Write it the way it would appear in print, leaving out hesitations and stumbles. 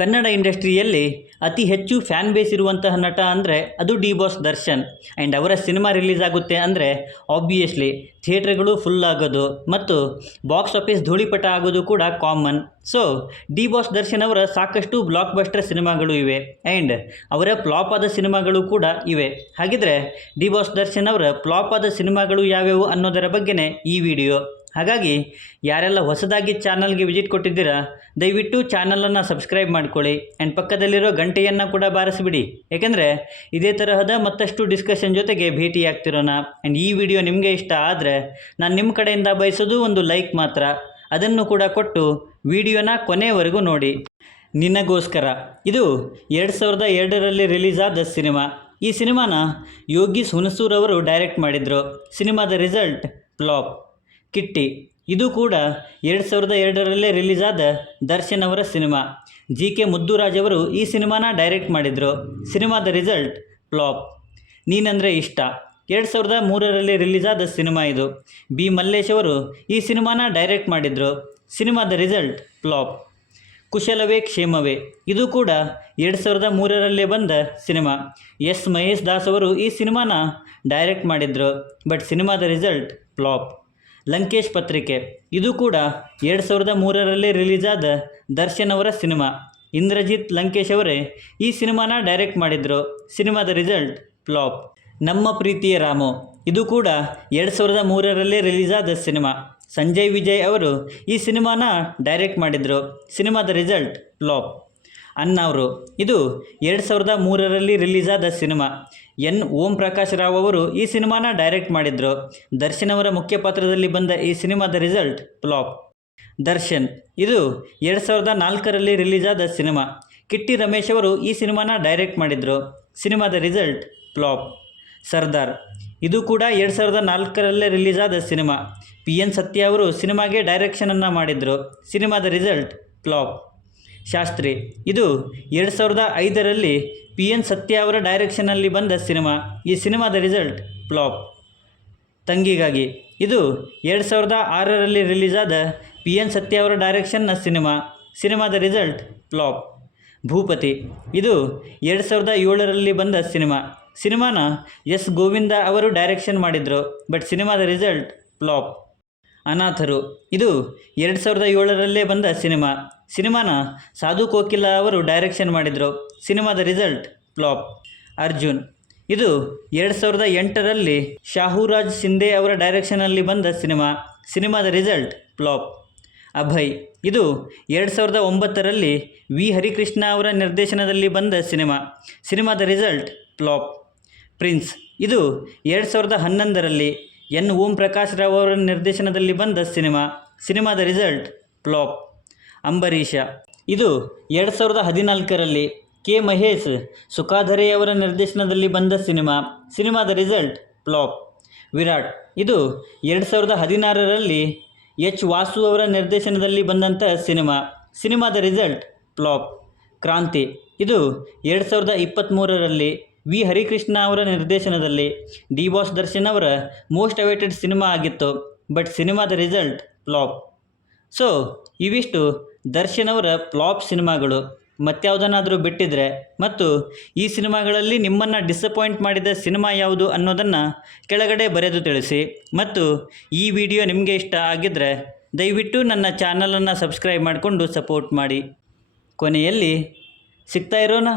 ಕನ್ನಡ ಇಂಡಸ್ಟ್ರಿಯಲ್ಲಿ ಅತಿ ಹೆಚ್ಚು ಫ್ಯಾನ್ ಬೇಸ್ ಇರುವಂತಹ ನಟ ಅಂದರೆ ಅದು ಡಿ ಬಾಸ್ ದರ್ಶನ್. ಆ್ಯಂಡ್ ಅವರ ಸಿನಿಮಾ ರಿಲೀಸ್ ಆಗುತ್ತೆ ಅಂದರೆ ಆಬ್ವಿಯಸ್ಲಿ ಥಿಯೇಟ್ರ್ಗಳು ಫುಲ್ ಆಗೋದು ಮತ್ತು ಬಾಕ್ಸ್ ಆಫೀಸ್ ಧೂಳಿಪಟ ಆಗೋದು ಕೂಡ common. So D boss Darshan ಅವರ ಸಾಕಷ್ಟು ಬ್ಲಾಕ್ ಬಸ್ಟರ್ ಸಿನಿಮಾಗಳು ಇವೆ ಆ್ಯಂಡ್ ಅವರ ಫ್ಲಾಪ್ ಆದ ಸಿನಿಮಾಗಳು ಕೂಡ ಇವೆ. ಹಾಗಿದ್ರೆ ಡಿ ಬಾಸ್ ದರ್ಶನ್ ಅವರ ಫ್ಲಾಪ್ ಆದ ಸಿನಿಮಾಗಳು ಯಾವ್ಯಾವು ಅನ್ನೋದರ ಬಗ್ಗೆನೇ ಈ ವಿಡಿಯೋ. ಹಾಗಾಗಿ ಯಾರೆಲ್ಲ ಹೊಸದಾಗಿ ಚಾನಲ್ಗೆ ವಿಸಿಟ್ ಕೊಟ್ಟಿದ್ದೀರಾ ದಯವಿಟ್ಟು ಚಾನಲನ್ನು ಸಬ್ಸ್ಕ್ರೈಬ್ ಮಾಡ್ಕೊಳ್ಳಿ ಆ್ಯಂಡ್ ಪಕ್ಕದಲ್ಲಿರೋ ಗಂಟೆಯನ್ನು ಕೂಡ ಬಾರಿಸಿಬಿಡಿ. ಏಕೆಂದರೆ ಇದೇ ತರಹದ ಮತ್ತಷ್ಟು ಡಿಸ್ಕಷನ್ ಜೊತೆಗೆ ಭೇಟಿಯಾಗ್ತಿರೋಣ. ಆ್ಯಂಡ್ ಈ ವಿಡಿಯೋ ನಿಮಗೆ ಇಷ್ಟ ಆದರೆ ನಾನು ನಿಮ್ಮ ಕಡೆಯಿಂದ ಬಯಸೋದು ಒಂದು ಲೈಕ್ ಮಾತ್ರ. ಅದನ್ನು ಕೂಡ ಕೊಟ್ಟು ವಿಡಿಯೋನ ಕೊನೆಯವರೆಗೂ ನೋಡಿ. ನಿನಗೋಸ್ಕರ ಇದು 2002ರಲ್ಲಿ ರಿಲೀಸ್ ಆದ ಸಿನಿಮಾ. ಈ ಸಿನಿಮಾನ ಯೋಗೀಶ್ ಹುಣಸೂರ್ ಅವರು ಡೈರೆಕ್ಟ್ ಮಾಡಿದರು. ಸಿನಿಮಾದ ರಿಸಲ್ಟ್ ಫ್ಲಾಪ್. ಕಿಟ್ಟಿ ಇದು ಕೂಡ 2002ರಲ್ಲೇ ರಿಲೀಸ್ ಆದ ದರ್ಶನ್ ಅವರ ಸಿನಿಮಾ. ಜಿ.ಕೆ. ಮುದ್ದುರಾಜ್ ಅವರು ಈ ಸಿನಿಮಾನ ಡೈರೆಕ್ಟ್ ಮಾಡಿದರು. ಸಿನಿಮಾದ ರಿಸಲ್ಟ್ ಫ್ಲಾಪ್. ನೀನಂದರೆ ಇಷ್ಟ 2003ರಲ್ಲಿ ರಿಲೀಸ್ ಆದ ಸಿನಿಮಾ ಇದು. ಬಿ. ಮಲ್ಲೇಶ್ ಅವರು ಈ ಸಿನಿಮಾನ ಡೈರೆಕ್ಟ್ ಮಾಡಿದರು. ಸಿನಿಮಾದ ರಿಸಲ್ಟ್ ಫ್ಲಾಪ್. ಕುಶಲವೇ ಕ್ಷೇಮವೇ ಇದು ಕೂಡ 2003ರಲ್ಲೇ ಬಂದ ಸಿನಿಮಾ. ಎಸ್. ಮಹೇಶ್ ದಾಸ್ ಅವರು ಈ ಸಿನಿಮಾನ ಡೈರೆಕ್ಟ್ ಮಾಡಿದರು. ಬಟ್ ಸಿನಿಮಾದ ರಿಸಲ್ಟ್ ಫ್ಲಾಪ್. ಲಂಕೇಶ್ ಪತ್ರಿಕೆ ಇದು ಕೂಡ 2003ರಲ್ಲೇ ರಿಲೀಸ್ ಆದ ದರ್ಶನ್ ಅವರ ಸಿನಿಮಾ. ಇಂದ್ರಜಿತ್ ಲಂಕೇಶ್ ಅವರೇ ಈ ಸಿನಿಮಾನ ಡೈರೆಕ್ಟ್ ಮಾಡಿದರು. ಸಿನಿಮಾದ ರಿಸಲ್ಟ್ ಫ್ಲಾಪ್. ನಮ್ಮ ಪ್ರೀತಿಯ ರಾಮು ಇದು ಕೂಡ 2003ರಲ್ಲೇ ರಿಲೀಸ್ ಆದ ಸಿನಿಮಾ. ಸಂಜಯ್ ವಿಜಯ್ ಅವರು ಈ ಸಿನಿಮಾನ ಡೈರೆಕ್ಟ್ ಮಾಡಿದರು. ಸಿನಿಮಾದ ರಿಸಲ್ಟ್ ಫ್ಲಾಪ್. ಅಣ್ಣಾವ್ರು ಇದು 2003ರಲ್ಲಿ ರಿಲೀಸ್ ಆದ ಸಿನಿಮಾ. ಎನ್. ಓಂ ಪ್ರಕಾಶ್ ರಾವ್ ಅವರು ಈ ಸಿನಿಮಾನ ಡೈರೆಕ್ಟ್ ಮಾಡಿದರು. ದರ್ಶನ್ ಅವರ ಮುಖ್ಯ ಪಾತ್ರದಲ್ಲಿ ಬಂದ ಈ ಸಿನಿಮಾದ ರಿಸಲ್ಟ್ ಫ್ಲಾಪ್. ದರ್ಶನ್ ಇದು 2004ರಲ್ಲಿ ರಿಲೀಸ್ ಆದ ಸಿನಿಮಾ. ಕಿಟ್ಟಿ ರಮೇಶ್ ಅವರು ಈ ಸಿನಿಮಾನ ಡೈರೆಕ್ಟ್ ಮಾಡಿದರು. ಸಿನಿಮಾದ ರಿಸಲ್ಟ್ ಫ್ಲಾಪ್. ಸರ್ದಾರ್ ಇದು ಕೂಡ 2004ರಲ್ಲೇ ರಿಲೀಸ್ ಆದ ಸಿನಿಮಾ. ಪಿ.ಎನ್. ಸತ್ಯ ಅವರು ಸಿನಿಮಾಗೆ ಡೈರೆಕ್ಷನನ್ನು ಮಾಡಿದರು. ಸಿನಿಮಾದ ರಿಸಲ್ಟ್ ಫ್ಲಾಪ್. ಶಾಸ್ತ್ರಿ ಇದು 2005ರಲ್ಲಿ ಪಿ.ಎನ್. ಸತ್ಯ ಅವರ ಡೈರೆಕ್ಷನಲ್ಲಿ ಬಂದ ಸಿನಿಮಾ. ಈ ಸಿನಿಮಾದ ರಿಸಲ್ಟ್ ಫ್ಲಾಪ್. ತಂಗಿಗಾಗಿ ಇದು 2006ರಲ್ಲಿ ರಿಲೀಸ್ ಆದ ಪಿ.ಎನ್. ಸತ್ಯ ಅವರ ಡೈರೆಕ್ಷನ್ನ ಸಿನಿಮಾ. ಸಿನಿಮಾದ ರಿಸಲ್ಟ್ ಫ್ಲಾಪ್. ಭೂಪತಿ ಇದು 2007ರಲ್ಲಿ ಬಂದ ಸಿನಿಮಾ. ಸಿನಿಮಾನ ಎಸ್. ಗೋವಿಂದ ಅವರು ಡೈರೆಕ್ಷನ್ ಮಾಡಿದರು. ಬಟ್ ಸಿನಿಮಾದ ರಿಸಲ್ಟ್ ಫ್ಲಾಪ್. ಅನಾಥರು ಇದು 2007ರಲ್ಲೇ ಬಂದ ಸಿನಿಮಾ. ಸಿನಿಮಾನ ಸಾಧು ಕೋಕಿಲ ಅವರು ಡೈರೆಕ್ಷನ್ ಮಾಡಿದರು. ಸಿನಿಮಾದ ರಿಸಲ್ಟ್ ಫ್ಲಾಪ್. ಅರ್ಜುನ್ ಇದು 2008ರಲ್ಲಿ ಶಾಹುರಾಜ್ ಶಿಂದೆ ಅವರ ಡೈರೆಕ್ಷನಲ್ಲಿ ಬಂದ ಸಿನಿಮಾ. ಸಿನಿಮಾದ ರಿಸಲ್ಟ್ ಫ್ಲಾಪ್. ಅಭಯ್ ಇದು 2009ರಲ್ಲಿ ವಿ. ಹರಿಕೃಷ್ಣ ಅವರ ನಿರ್ದೇಶನದಲ್ಲಿ ಬಂದ ಸಿನಿಮಾ. ಸಿನಿಮಾದ ರಿಸಲ್ಟ್ ಫ್ಲಾಪ್. ಪ್ರಿನ್ಸ್ ಇದು 2011ರಲ್ಲಿ ಎನ್. ಓಂ ಪ್ರಕಾಶ್ ರಾವ್ ಅವರ ನಿರ್ದೇಶನದಲ್ಲಿ ಬಂದ ಸಿನಿಮಾ. ಸಿನಿಮಾದ ರಿಸಲ್ಟ್ ಫ್ಲಾಪ್. ಅಂಬರೀಷ ಇದು 2014ರಲ್ಲಿ ಕೆ. ಮಹೇಶ್ ಸುಖಾಧರೆ ಅವರ ನಿರ್ದೇಶನದಲ್ಲಿ ಬಂದ ಸಿನಿಮಾ. ಸಿನಿಮಾದ ರಿಸಲ್ಟ್ ಫ್ಲಾಪ್. ವಿರಾಟ್ ಇದು 2016ರಲ್ಲಿ ಎಚ್. ವಾಸು ಅವರ ನಿರ್ದೇಶನದಲ್ಲಿ ಬಂದಂಥ ಸಿನಿಮಾ. ಸಿನಿಮಾದ ರಿಸಲ್ಟ್ ಫ್ಲಾಪ್. ಕ್ರಾಂತಿ ಇದು 2023ರಲ್ಲಿ ವಿ. ಹರಿಕೃಷ್ಣ ಅವರ ನಿರ್ದೇಶನದಲ್ಲಿ ಡಿ ಬಾಸ್ ದರ್ಶನ್ ಅವರ ಮೋಸ್ಟ್ ಅವೈಟೆಡ್ ಸಿನಿಮಾ ಆಗಿತ್ತು. ಬಟ್ ಸಿನಿಮಾದ ರಿಸಲ್ಟ್ ಫ್ಲಾಪ್. ಸೊ ಇವಿಷ್ಟು ದರ್ಶನ್ ಅವರ ಫ್ಲಾಪ್ ಸಿನಿಮಾಗಳು. ಮತ್ಯಾವುದನ್ನಾದರೂ ಬಿಟ್ಟಿದ್ರೆ ಮತ್ತು ಈ ಸಿನಿಮಾಗಳಲ್ಲಿ ನಿಮ್ಮನ್ನು ಡಿಸಪಾಯಿಂಟ್ ಮಾಡಿದ ಸಿನಿಮಾ ಯಾವುದು ಅನ್ನೋದನ್ನು ಕೆಳಗಡೆ ಬರೆದು ತಿಳಿಸಿ. ಮತ್ತು ಈ ವಿಡಿಯೋ ನಿಮಗೆ ಇಷ್ಟ ಆಗಿದ್ದರೆ ದಯವಿಟ್ಟು ನನ್ನ ಚಾನಲನ್ನು ಸಬ್ಸ್ಕ್ರೈಬ್ ಮಾಡಿಕೊಂಡು ಸಪೋರ್ಟ್ ಮಾಡಿ. ಕೊನೆಯಲ್ಲಿ ಸಿಗ್ತಾ ಇರೋಣ.